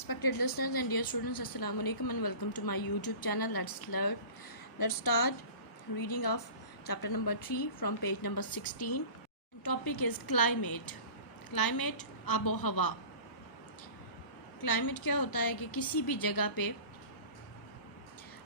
Respected listeners and dear students, Assalamu alaikum and welcome to my YouTube channel. Let's start reading of chapter number 3 from page number 16. Topic is climate. Climate, आबो हवा. Climate क्या होता है कि किसी भी जगह पे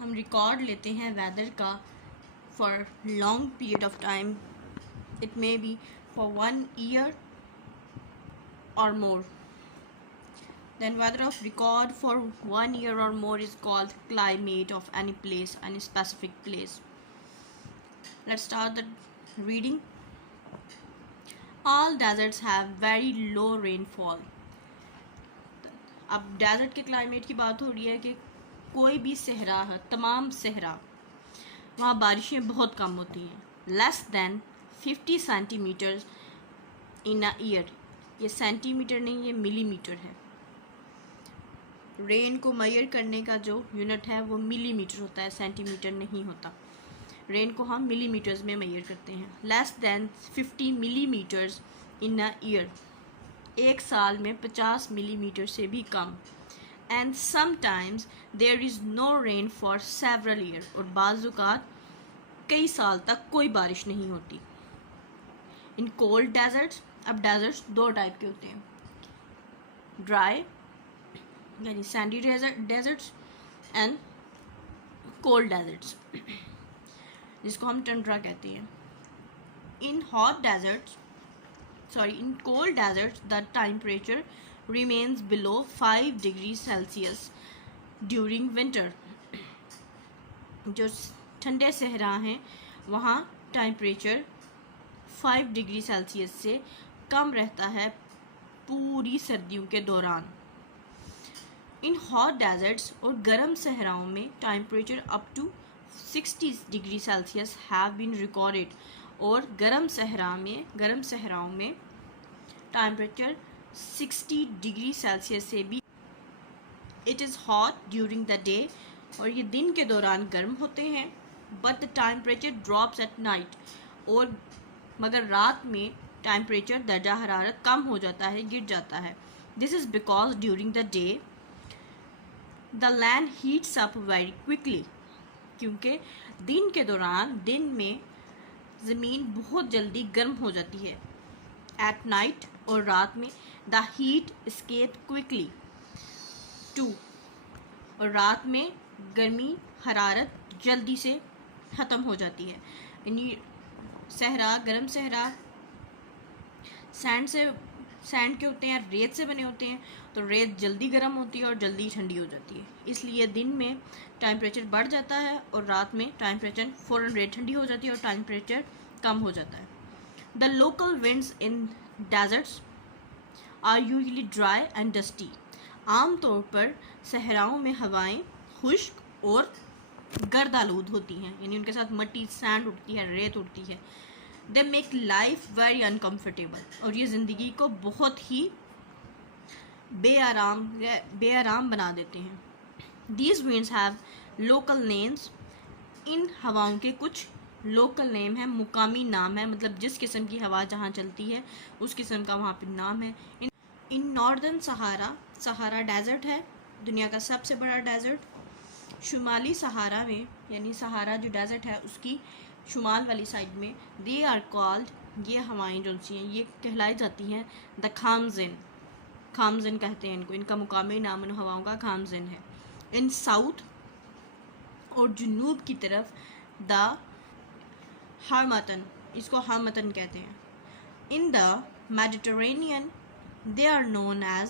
हम रिकॉर्ड लेते हैं वेदर का for long period of time. It may be for 1 year or more. Then weather of record for 1 year or more is called climate of any place, any specific place. Let's start the reading. All deserts have very low rainfall. अब desert के climate की बात हो रही है कि कोई भी सहरा है, तमाम सहरा वहाँ बारिशें बहुत कम होती हैं. Less than 50 centimetre in a year. ये सेंटीमीटर नहीं, ये मिलीमीटर है. रेन को मेजर करने का जो यूनिट है वो मिलीमीटर होता है, सेंटीमीटर नहीं होता. रेन को हम मिलीमीटर्स में मेजर करते हैं. Less than 50 millimetres in a year. एक साल में 50 मिलीमीटर से भी कम. And sometimes there is no rain for several year. और बाज़ कई साल तक कोई बारिश नहीं होती. इन कोल्ड डेजर्ट्स, अब डेजर्ट्स दो टाइप के होते हैं. ड्राई यानी sandy deserts and cold deserts, जिसको हम टंड्रा कहते हैं. In hot deserts in cold deserts the temperature remains below 5 degree Celsius during winter. जो ठंडे सहरा हैं वहाँ टेम्परेचर 5 डिग्री सेल्सियस से कम रहता है पूरी सर्दियों के दौरान. इन हॉट डेजर्ट्स और गर्म सहराओं में temperature up to 60 degree Celsius have been recorded. और गर्म सहराओं में टेम्परेचर 60 डिग्री सेल्सियस से भी. It is hot during the day, और ये दिन के दौरान गर्म होते हैं. But the temperature drops at night, और मगर रात में टेम्परेचर दर्जा हरारत कम हो जाता है, गिर जाता है. This is because during the day the land heats up very quickly. क्योंकि दिन के दौरान दिन में ज़मीन बहुत जल्दी गर्म हो जाती है. एट नाइट, और रात में the heat escape quickly too, और रात में गर्मी हरारत जल्दी से ख़त्म हो जाती है. यानी सहरा, गर्म सहरा सैंड के होते हैं, रेत से बने होते हैं, तो रेत जल्दी गर्म होती है और जल्दी ठंडी हो जाती है. इसलिए दिन में टेम्परेचर बढ़ जाता है और रात में टेम्परेचर फ़ौरन रेत ठंडी हो जाती है और टेम्परेचर कम हो जाता है. The local winds in deserts are usually dry and dusty. आमतौर पर सहराओं में हवाएं खुश्क और गर्दालूद होती हैं, यानी उनके साथ मट्टी, सैंड उड़ती है, रेत उड़ती है. They make life very uncomfortable, और ये ज़िंदगी को बहुत ही बेआराम बना देते हैं. These winds have local names. इन हवाओं के कुछ लोकल नेम है, मुकामी नाम है, मतलब जिस किस्म की हवा जहाँ चलती है उस किस्म का वहाँ पे नाम है. इन नॉर्दर्न सहारा डेजर्ट है दुनिया का सबसे बड़ा डेजर्ट. शुमाली सहारा में, यानी सहारा जो डेजर्ट है उसकी शुमाल वाली साइड में, दे आर कॉल्ड, ये हवाएं जो सी हैं ये कहलाई जाती हैं द खामजिन कहते हैं इनको. इनका मुकामी नाम इन हवाओं का खामजिन है. इन साउथ और जुनूब की तरफ द हार्मतन, इसको हार्मतन कहते हैं. In the Mediterranean they are known as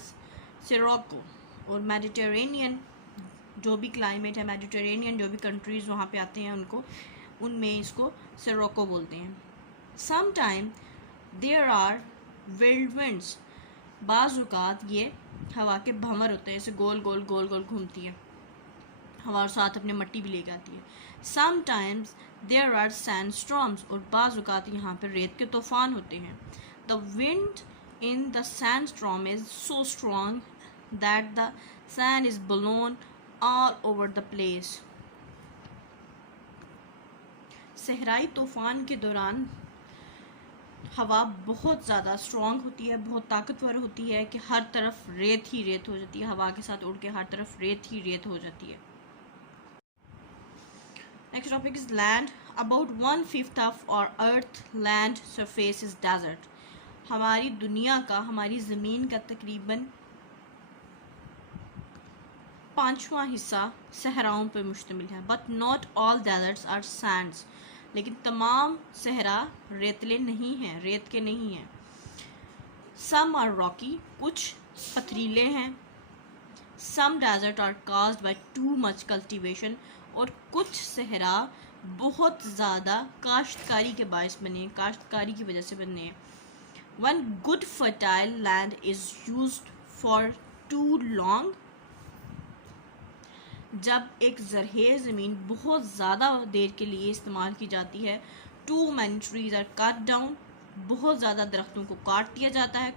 sirocco. और मेडिटेरेनियन जो भी क्लाइमेट है, मेडिटेरेनियन जो भी कंट्रीज़ वहाँ पे आते हैं उनमें इसको सिरोको बोलते हैं. Sometime there are wild winds. बाज़ ये हवा के भंवर होते हैं, ऐसे गोल गोल घूमती है हवा और साथ अपने मट्टी भी लेके आती है. Sometimes there are sand storms. और बाज़ यहाँ पर रेत के तूफ़ान होते हैं. The wind in the sand storm is so strong that the sand is blown all over the place. सहराई तूफ़ान के दौरान हवा बहुत ज़्यादा स्ट्रॉन्ग होती है, बहुत ताकतवर होती है कि हर तरफ रेत ही रेत हो जाती है, हवा के साथ उड़ के हर तरफ रेत ही रेत हो जाती है। Next topic is land. About 1/5 of और अर्थ लैंड सरफेस इज डेजर्ट। हमारी दुनिया का, हमारी ज़मीन का तकरीबन 5वां हिस्सा सहराओं पर मुश्तमिल है। But not all deserts are sands. लेकिन तमाम सहरा रेतले नहीं हैं, रेत के नहीं हैं। सम आर रॉकी, कुछ पथरीले हैं। Some desert are caused by too much cultivation, और कुछ सहरा बहुत ज़्यादा काश्तकारी के बायस बने हैं, काश्तकारी की वजह से बने हैं। When good fertile land is used for too long. जब एक ज़रखेज़ ज़मीन बहुत ज़्यादा देर के लिए इस्तेमाल की जाती है, too many trees are cut down, बहुत ज़्यादा दरख्तों को काट दिया जाता है।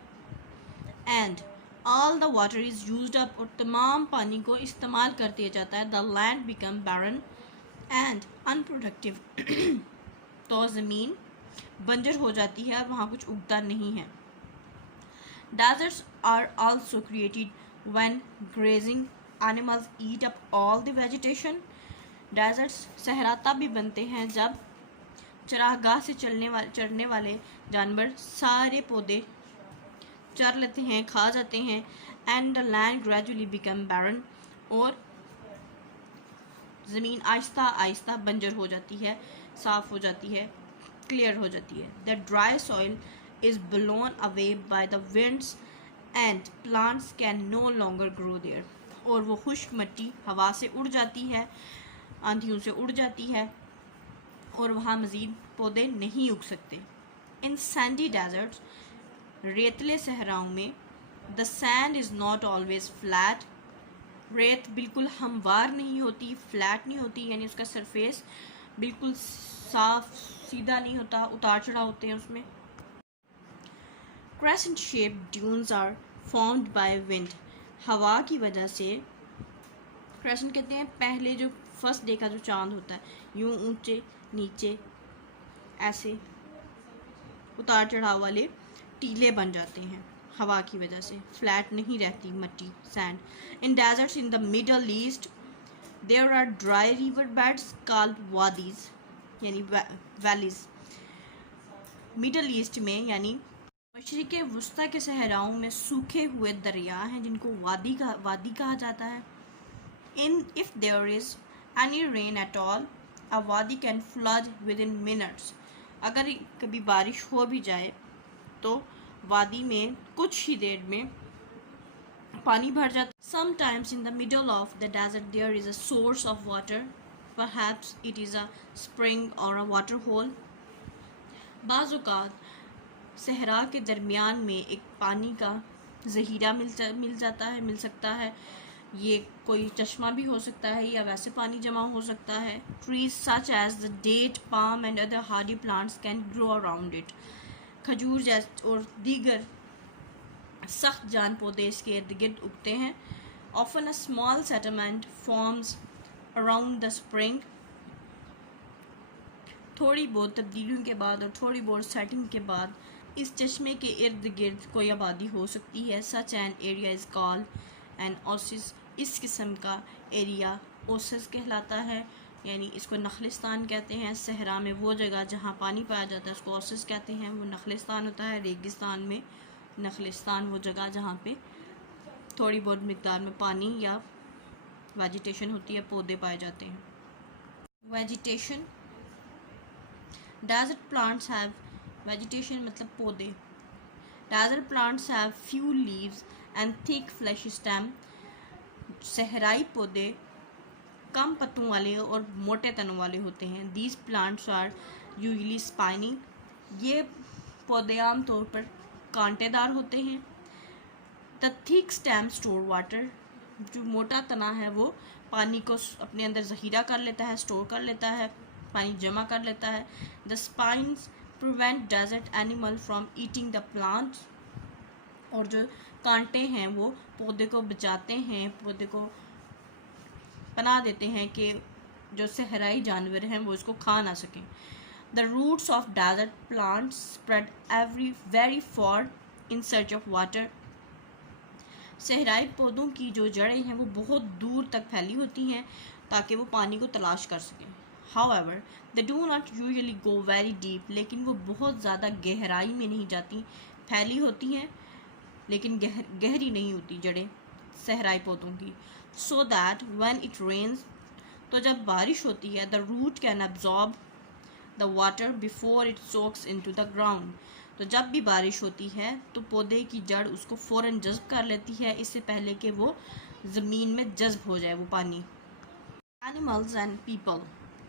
And all the water is used up, और तमाम पानी को इस्तेमाल कर दिया जाता है। The land become barren and unproductive, तो ज़मीन बंजर हो जाती है और वहाँ कुछ उगता नहीं है। Deserts are also created when grazing animals eat up all the vegetation. Deserts सहरा तब भी बनते हैं जब चरागाह से चरने वाले जानवर सारे पौधे चर लेते हैं, खा जाते हैं। And the land gradually become barren, और ज़मीन आहिस्ता आहिस्ता बंजर हो जाती है, साफ़ हो जाती है, क्लियर हो जाती है। The dry soil is blown away by the winds and plants can no longer grow there, और वो खुश्क मिट्टी हवा से उड़ जाती है, आंधियों से उड़ जाती है, और वहाँ मज़ीद पौधे नहीं उग सकते। इन सैंडी डेजर्ट्स, रेतले सहराओं में, the sand is not always flat. रेत बिल्कुल हमवार नहीं होती, फ्लैट नहीं होती, यानी उसका सरफेस बिल्कुल साफ सीधा नहीं होता, उतार चढ़ाव होते हैं उसमें। Crescent shape dunes are formed by wind. हवा की वजह से, क्रेसेंट कहते हैं पहले जो फर्स्ट डे का जो चांद होता है, यूं ऊंचे नीचे ऐसे उतार चढ़ाव वाले टीले बन जाते हैं हवा की वजह से, फ्लैट नहीं रहती मिट्टी, sand. In deserts in the Middle East there are dry river beds called wadis, यानी वैलीज। मिडल ईस्ट में यानी मशरिक़ वस्ता के सहराओं में सूखे हुए दरिया हैं जिनको वादी कहा जाता है। If there is any rain at all, a wadi can flood within minutes. अगर कभी बारिश हो भी जाए तो वादी में कुछ ही देर में पानी भर जाता है। Sometimes in the middle of the desert there is a source of water, perhaps it is a spring or a water hole. बाज़ औक़ात सहरा के दरमियान में एक पानी का ज़हीरा मिल सकता है। ये कोई चश्मा भी हो सकता है या वैसे पानी जमा हो सकता है। Trees such as the date, palm and other hardy plants can grow around it. खजूर जैसे और दीगर सख्त जान पौधे इसके इर्द गिर्द उगते हैं। Often a small settlement forms around the spring. थोड़ी बहुत तब्दीलियों के बाद और थोड़ी बहुत सेटिंग के बाद इस चश्मे के इर्द गिर्द कोई आबादी हो सकती है। Such an area is called an Oasis. इस किस्म का एरिया ओसिस कहलाता है, यानी इसको नखलिस्तान कहते हैं। सहरा में वो जगह जहाँ पानी पाया जाता है उसको ओसिस कहते हैं, वो नखलिस्तान होता है। रेगिस्तान में नखलिस्तान वो जगह जहाँ पे थोड़ी बहुत मिकदार में पानी या वेजिटेशन होती है, पौधे पाए जाते हैं। Vegetation, desert plants have, vegetation मतलब पौधे। Desert plants have few leaves and thick fleshy stem. सहराई पौधे कम पत्तों वाले और मोटे तनों वाले होते हैं। These plants are usually spiny. ये पौधे आम तौर पर कांटेदार होते हैं। The thick stem store water. जो मोटा तना है वो पानी को अपने अंदर ज़हीरा कर लेता है, स्टोर कर लेता है, पानी जमा कर लेता है। The spines prevent desert animal from eating the plants. और जो कांटे हैं वो पौधे को बचाते हैं, पौधे को पनाह देते हैं कि जो सहराई जानवर हैं वो इसको खा ना सकें। The roots of desert plants spread very far in search of water. सहराई पौधों की जो जड़ें हैं वो बहुत दूर तक फैली होती हैं ताकि वो पानी को तलाश कर सकें. However, they do not usually go very deep. लेकिन वो बहुत ज़्यादा गहराई में नहीं जाती. फैली होती हैं लेकिन गहरी नहीं होती जड़ें सहराई पौधों की. So that when it rains, तो जब बारिश होती है, the root can absorb the water before it soaks into the ground. तो जब भी बारिश होती है तो पौधे की जड़ उसको फ़ौरन जज़्ब कर लेती है इससे पहले कि वो ज़मीन में जज़्ब हो जाए वो पानी. Animals and people,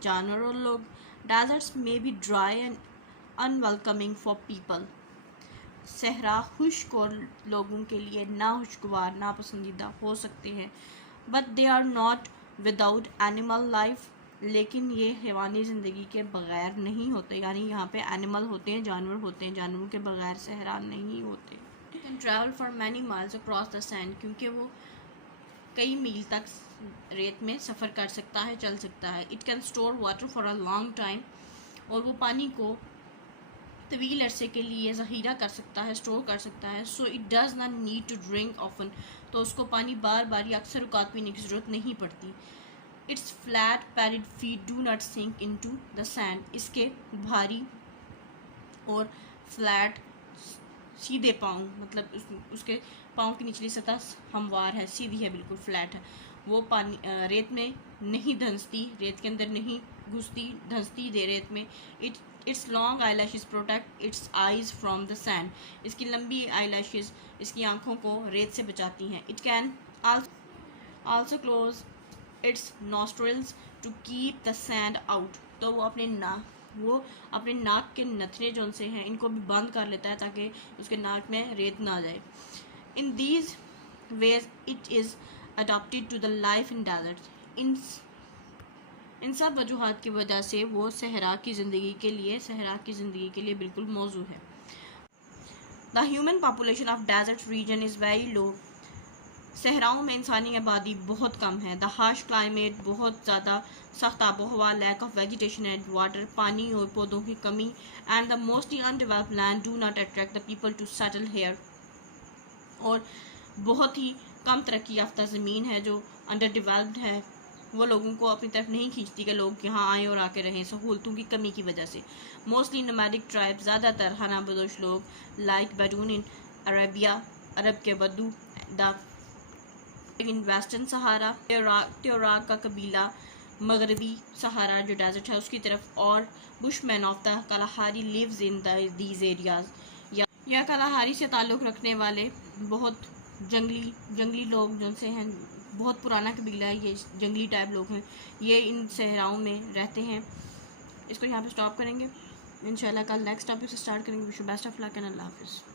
जानवर और लोग. Deserts may be dry and unwelcoming for people. सहरा खुश्क और लोगों के लिए नाखुशगवार नापसंदीदा हो सकते हैं. But they are not without animal life. लेकिन ये हैवानी ज़िंदगी के बग़ैर नहीं होते. यानी यहाँ पे एनिमल होते हैं, जानवर होते हैं, जानवरों के बग़ैर सहरा नहीं होते. You can travel for many miles across the sand, क्योंकि वो कई मील तक रेत में सफ़र कर सकता है, चल सकता है. It can store water for a long time, और वो पानी को तवील अरसे के लिए ज़ख़ीरा कर सकता है, स्टोर कर सकता है. So it does not need to drink often. तो उसको पानी बार बार या अक्सर औक़ात पीने की ज़रूरत नहीं पड़ती. Its flat padded feet do not sink into the sand. इसके भारी और फ्लैट सीधे पाँव, मतलब उसके पाँव की निचली सतह हमवार है, सीधी है, बिल्कुल फ्लैट है. वो पानी रेत में नहीं धंसती, रेत के अंदर नहीं घुसती, धंसती दे रेत में. Its long eyelashes protect its eyes from the sand. इसकी लंबी eyelashes इसकी आँखों को रेत से बचाती हैं. It can also close its nostrils to keep the sand out. तो वो अपने नाक के नथने जो उनसे हैं इनको भी बंद कर लेता है ताकि उसके नाक में रेत ना जाए. In these ways it is adapted to the life in desert. इन सब वजूहात की वजह से वो सहरा की ज़िंदगी के लिए बिल्कुल मौजू है. The human population of desert region is very low. सहराओं में इंसानी आबादी बहुत कम है. द हार्श क्लाइमेट, बहुत ज़्यादा सख्त आबोहवा, lack of vegetation and water, पानी और पौधों की कमी, and the mostly undeveloped land do not attract the people to settle here. और बहुत ही कम तरक्की याफ्ता ज़मीन है जो अंडर डेवलप्ड है, वो लोगों को अपनी तरफ नहीं खींचती कि लोग यहाँ आएँ और आके रहें, सहूलतों की कमी की वजह से. मोस्टली नोमैडिक ट्राइब, ज़्यादातर खाना बदोश लोग, लाइक बडून इन अरेबिया, अरब के बद्दू, द इन वेस्टर्न सहारा, त्योराक का कबीला मगरबी सहारा जो डेजर्ट है उसकी तरफ, और Bushman of the Kalahari lives in these areas. या कलाहारी से ताल्लुक़ रखने वाले बहुत जंगली लोग जिनसे हैं, बहुत पुराना कबीला है, ये जंगली टाइप लोग हैं, ये इन सहराओं में रहते हैं. इसको यहाँ पे स्टॉप करेंगे. इंशाल्लाह कल नेक्स्ट टॉपिक से स्टार्ट करेंगे. Wish you best of luck and अल्लाह हाफ़िज़.